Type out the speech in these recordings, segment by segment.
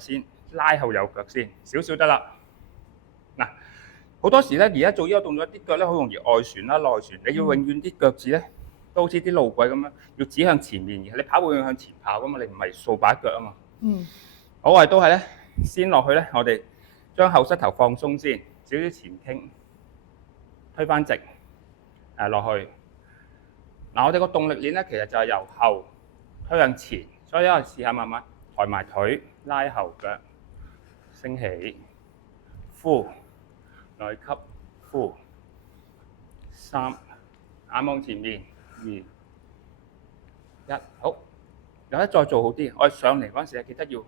先，拉後右腳先，少少得啦。嗱，好多時咧，而家做呢個動作，啲腳咧好容易外旋啦、內旋，你要永遠啲腳趾咧都好似啲路軌咁樣，要指向前面嘅。你跑步要向前跑噶嘛，你唔係掃把腳啊嘛。好，我哋都係咧，先落去咧，我哋將後膝頭放鬆先，少少前傾，推翻直，落去。嗱，我哋個動力鏈咧，其實就係由後推向前，所以我哋試下慢慢抬埋腿，拉後腳，升起，呼，內吸，呼，3，眼望前面，2，1，好，有得再做好啲。我哋上嚟嗰陣時，記得要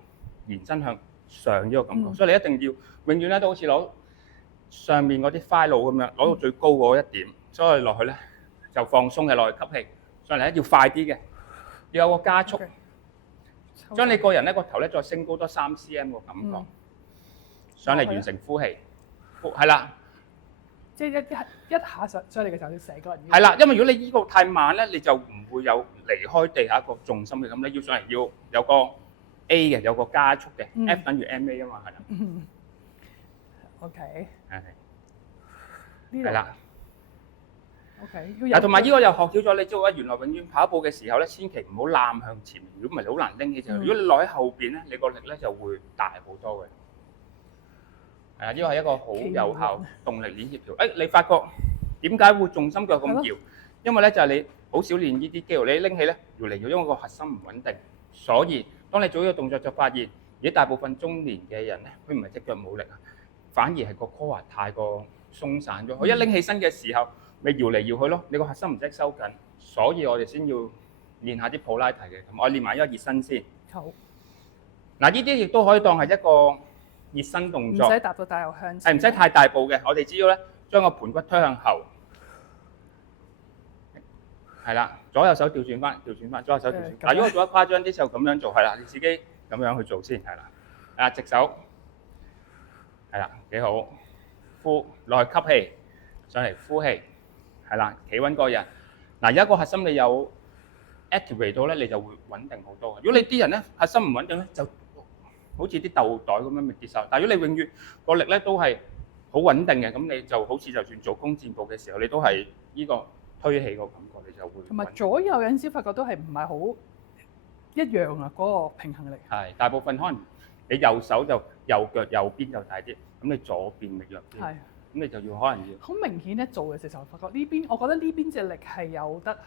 延伸向上呢個感覺，所以你一定要永遠咧都好似攞上面嗰啲 file 咁樣，攞到最高嗰一點，所以我哋落去咧就放鬆嘅，落去吸氣，上嚟咧要快啲嘅，要有個加速，將你個人咧個頭咧再升高多3cm 個感覺，上嚟完成呼氣，係啦。即係一下上嚟嘅時候，你成個人係啦，因為如果你呢個太慢咧，你就唔會有離開地下一個重心嘅咁。你要上嚟要有個 A 嘅，有個加速嘅，F 等於 ma 啊嘛，係啦。OK。係啦。OK。嗱，同埋呢個又學曉咗，你知道原來永遠跑步嘅時候咧，千祈唔好攬向前面，如果唔係你好難拎起隻。如果你落喺後邊咧，你個力咧就會大好多嘅。係啊，呢個係一個好有效動力鏈協調。你發覺點解會重心腳咁搖？因為咧就係你好少練呢啲肌肉，你拎起咧搖嚟搖，因為個核心唔穩定。所以當你做呢個動作就發現，而家大部分中年嘅人咧，佢唔係隻腳冇力啊，反而係個 core 太過鬆散咗。佢一拎起身嘅時候，咪搖嚟搖去咯，你個核心唔識收緊。所以我哋先要練下啲普拉提嘅。咁我練埋呢個熱身先。好。嗱，呢啲亦都可以當係一個熱身動作，唔使踏到大又向前，唔使太大步嘅。我哋只要咧將個盤骨推向後，係啦，左右手調轉翻，左右手調轉。嗱，如果做得誇張啲就咁樣做，係啦，你自己咁樣去做先，係啦。直手，係啦，幾好。呼落去吸氣，上嚟呼氣，係啦，企穩個人。嗱，而家個核心你有 activate 到咧，你就會穩定好多。如果你啲人咧核心唔穩定咧，就好似啲豆袋咁樣咪跌晒。但係如果你永遠個力咧都係好穩定嘅，咁你就好似就算做弓箭步嘅時候，你都係呢個推起個感覺，你就會。同埋左右有陣時發覺都係唔係好一樣啊，嗰個平衡力。係，大部分可能你右手就右腳右邊就大啲，咁你左邊咪弱啲。係。咁你就要可能要。好明顯咧，做嘅時候發覺呢邊，我覺得呢邊隻力係有得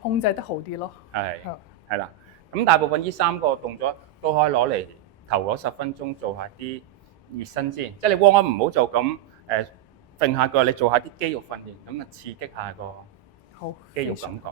控制得好啲咯。係啦，咁大部分呢3個動作都可以攞嚟頭嗰10分鐘做下啲熱身先，即係你 warm up唔好就咁揈下腳，你做下啲肌肉訓練，咁啊刺激下個肌肉感覺。